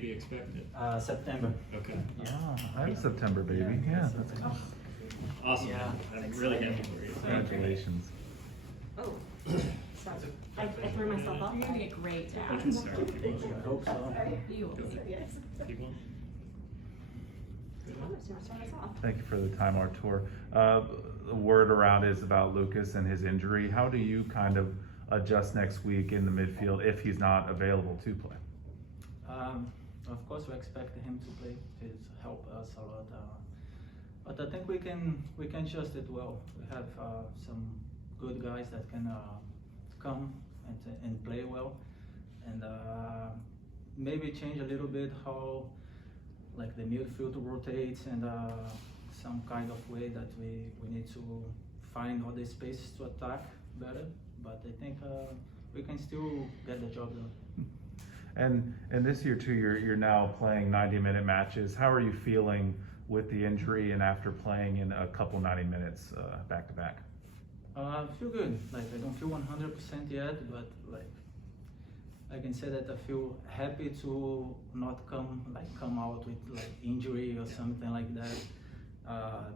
Be expected. September. Okay. Oh, I'm a September baby. Yeah, that's cool. Awesome. Yeah, I'm it's really exciting. happy for you. Congratulations. Oh, sorry. I threw myself off. You're gonna be a great I dad. can start if you Thank you. want. I hope so. You will be. Yes. Keep going. I'm just gonna start us off. Thank you for the time, Artur. The word around is about Lucas and his injury. How do you kind of adjust next week in the midfield if he's not available to play? Of course, we expect him to play. He's helped us a lot, but I think we can adjust it well. We have some good guys that can come and play well, and maybe change a little bit how like the midfield rotates and some kind of way that we need to find other spaces to attack better. But I think we can still get the job done. And this year too, you're now playing 90-minute matches. How are you feeling with the injury and after playing in a couple 90 minutes back to back? I feel good. Like I don't feel 100% yet, but like I can say that I feel happy to not come out with like injury or something like that.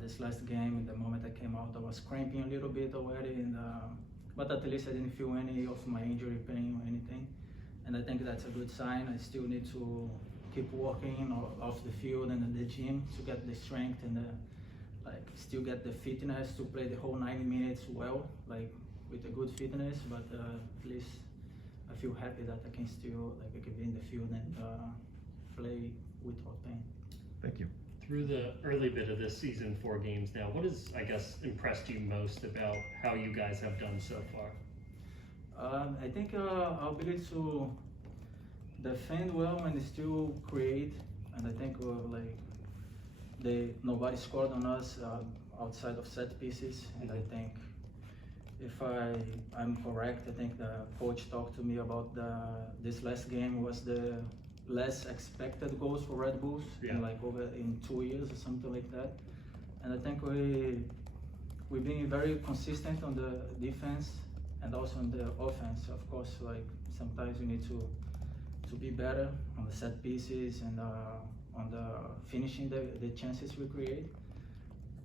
This last game, the moment I came out, I was cramping a little bit already, and but at least I didn't feel any of my injury pain or anything. And I think that's a good sign. I still need to keep working off the field and in the gym to get the strength and like still get the fitness to play the whole 90 minutes well, like with a good fitness. But at least I feel happy that I can still like I can be in the field and play without pain. Thank you. Through the early bit of this season, 4 games now, what has, I guess, impressed you most about how you guys have done so far? I think our ability to defend well and still create, and I think like nobody scored on us outside of set pieces, and I think if I'm correct, I think the coach talked to me about this last game was the less expected goals for Red Bulls in like in 2 years or something like that, and I think we've been very consistent on the defense and also on the offense. Of course, like sometimes we need to be better on the set pieces and on the finishing the chances we create.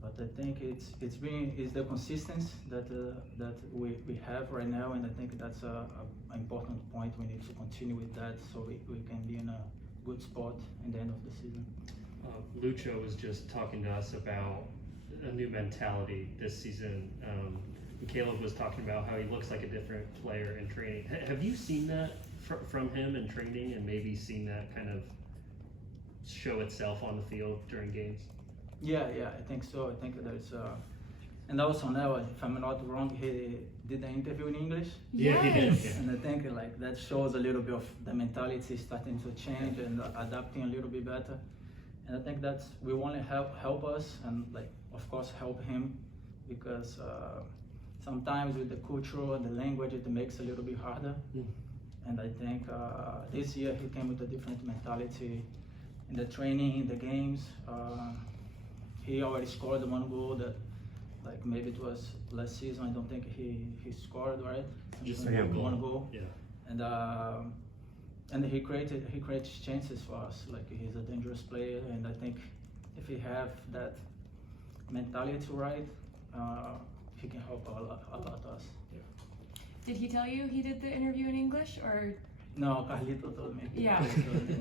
But I think it's the consistency that we have right now, and I think that's an important point. We need to continue with that so we can be in a good spot in the end of the season. Lucho was just talking to us about a new mentality this season. Caleb was talking about how he looks like a different player in training. Have you seen that from him in training, and maybe seen that kind of show itself on the field during games? Yeah, I think so. I think there's and also now, if I'm not wrong, he did the interview in English. Yeah, he did. Yeah. And I think like that shows a little bit of the mentality starting to change and adapting a little bit better. And I think that's we want to help us and like of course help him, because sometimes with the culture and the language it makes it a little bit harder. And I think this year he came with a different mentality in the training, in the games. He already scored 1 goal that like maybe it was last season. I don't think he scored, right? Just one goal. Yeah. And he creates chances for us. Like he's a dangerous player, and I think if he have that mentality right, he can help a lot us. Yeah. Did he tell you he did the interview in English, or? No, Carlito told me. Yeah,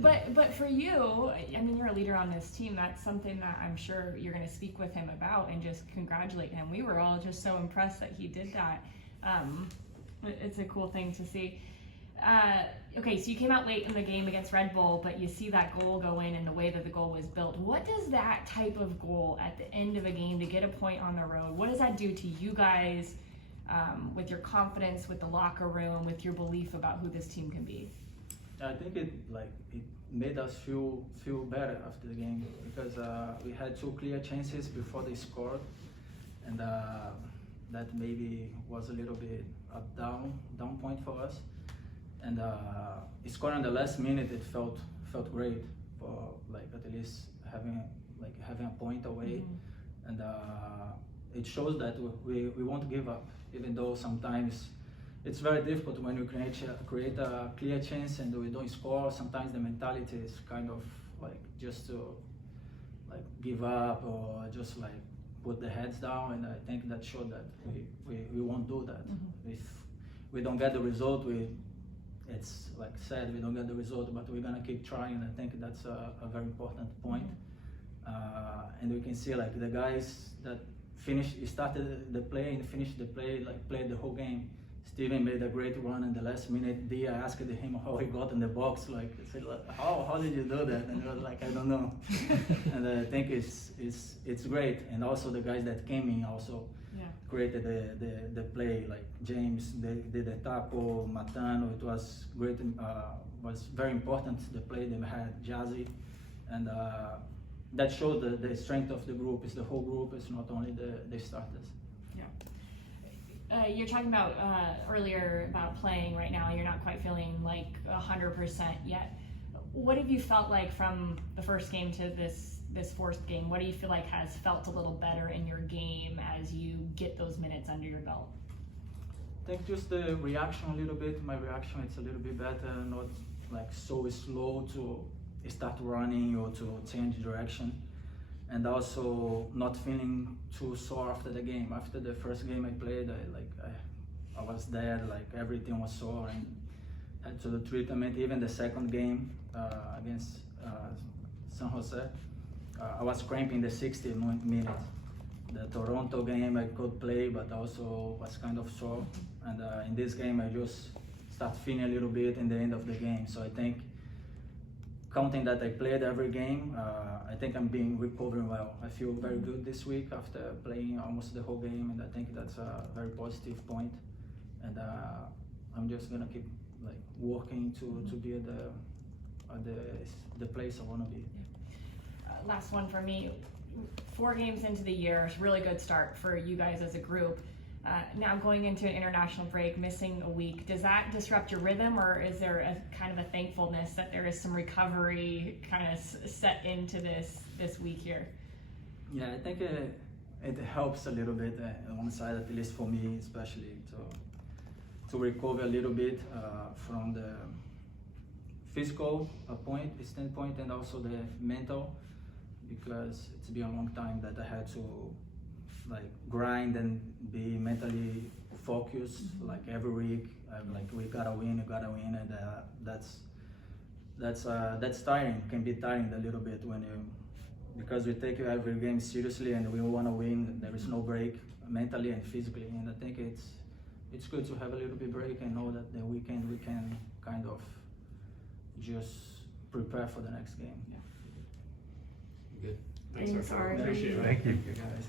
but for you, I mean, you're a leader on this team. That's something that I'm sure you're going to speak with him about and just congratulate him. We were all just so impressed that he did that. It's a cool thing to see. Okay, so you came out late in the game against Red Bull, but you see that goal go in and the way that the goal was built. What does that type of goal at the end of a game to get a point on the road, what does that do to you guys? With your confidence, with the locker room, with your belief about who this team can be? I think it made us feel better after the game, because we had 2 clear chances before they scored, and that maybe was a little bit a down point for us. And scoring on the last minute, it felt great for like at least having a point away. And it shows that we won't give up, even though sometimes it's very difficult when you create a clear chance and we don't score. Sometimes the mentality is kind of like just to like give up or just like put the heads down, and I think that showed that we won't do that. If we don't get the result, it's like sad, we don't get the result, but we're gonna keep trying. I think that's a very important point. And we can see like the guys that started the play and finished the play, like played the whole game. Steven made a great run in the last minute. Dia asked him how he got in the box, like, said, like how did you do that? And he was like, I don't know. And I think it's great. And also the guys that came in also created the play, like James did the tackle, Matano. It was great. Was very important, the play they had, Jazzy, and that showed the strength of the group. It's the whole group, it's not only the starters. You're talking about earlier about playing right now. You're not quite feeling like 100% yet. What have you felt like from the first game to this fourth game? What do you feel like has felt a little better in your game as you get those minutes under your belt? I think just the reaction a little bit. My reaction is a little bit better, not like so slow to start running or to change direction. And also not feeling too sore after the game. After the first game I played, I was there, like everything was sore and had to do treatment. Even the second game against San Jose, I was cramping the 60th minute. The Toronto game I could play, but also was kind of sore. And in this game I just started feeling a little bit in the end of the game. So I think, counting that I played every game, I think I'm recovering well. I feel very good this week after playing almost the whole game, and I think that's a very positive point. And I'm just gonna keep like working to be at the place I want to be. Last one for me. 4 games into the year, really good start for you guys as a group. Now going into an international break, missing a week, does that disrupt your rhythm, or is there a kind of a thankfulness that there is some recovery kind of set into this week here? Yeah, I think it helps a little bit on one side, at least for me, especially to recover a little bit from the physical standpoint and also the mental, because it's been a long time that I had to like grind and be mentally focused like every week. Like we gotta win, and that's tiring. Can be tiring a little bit because we take every game seriously and we want to win. There is no break mentally and physically, and I think it's good to have a little bit break and know that the weekend we can kind of just prepare for the next game. Good. Thanks, Artur. Appreciate it. Thank you. Thank you guys.